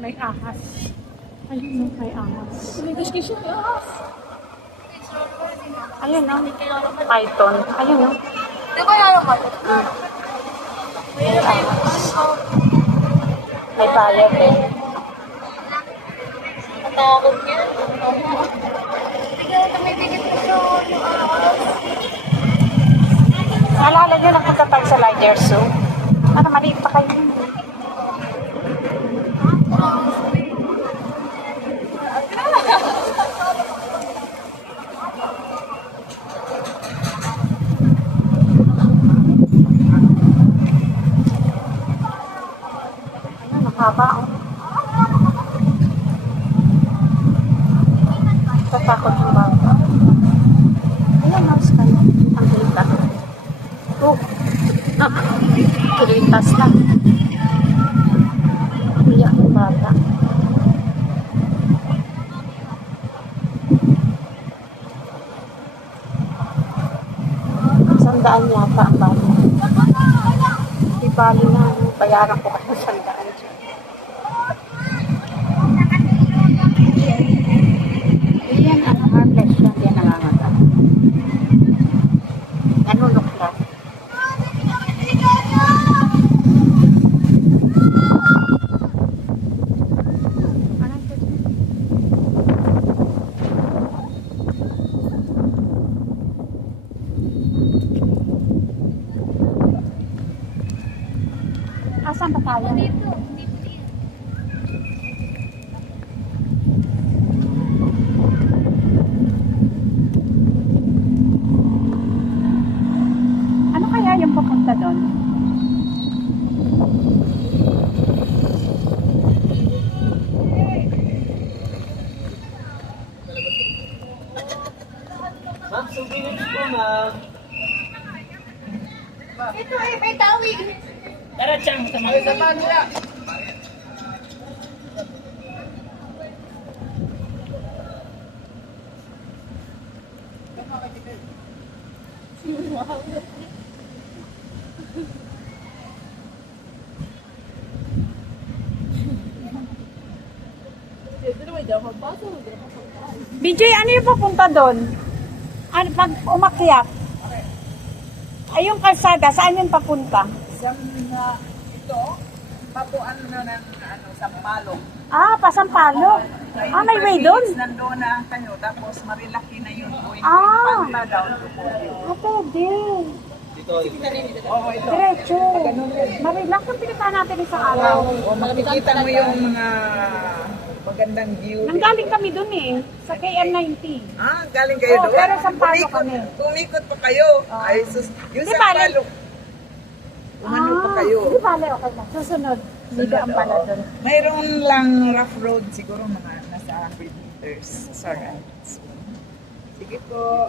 May ahas. Ayun, may ahas. Ayun, no? Python. Ayun, no? Di ba yan naman? May ahas. May bayad eh. Matakot yan. Tignan mo, tumitigit na siya. Yung Naalala niyo, nagpunta tayo sa Liger Zoo. Ano, maliit pa kayo. Ano, nakaba, oh. Tatakot yung bata. Ayan, mouse ka. Ang kita. Oh. Kilitas na. Iyak yung bata. Sandaan yata ang bata. Di bali na. Bayaran ko kasi sandaan dyan. Yan ang harness yan. Yan nangangagat. Nanunok lang. Asan ba tayo? dito. Ano kaya yung papunta doon? Ma'am, souvenirs po, ma'am. Ito ay may tawig. Tara, Chang. Ay, sa panila. BJ, ano yung papunta doon? Ano, pag umakyat? Ay, yung kalsada, saan yung papunta? Ito, papuan na ng Sampalok. Ah, Pasampalo. Ah, may way doon? Nandoon na kayo, tapos Marilaki na yun. Going Ah. Panta down to Puyo. Ah, pwede. Oo, ito. Diretso. Marilak yung pinunta natin isang araw. O, makikita mo yung mga magandang view. Nanggaling kami doon eh, sa KM90. Ah, galing kayo Oo, doon? pero Sampalok kami. Tumikot pa kayo. Ay, yung Di bale. Sampalok. Umano pa kayo. Hindi bale, okay lang. Susunod, liga ang pala doon. Mayroon lang rough road, siguro mga nasa 100 meters sa rides. Sige po.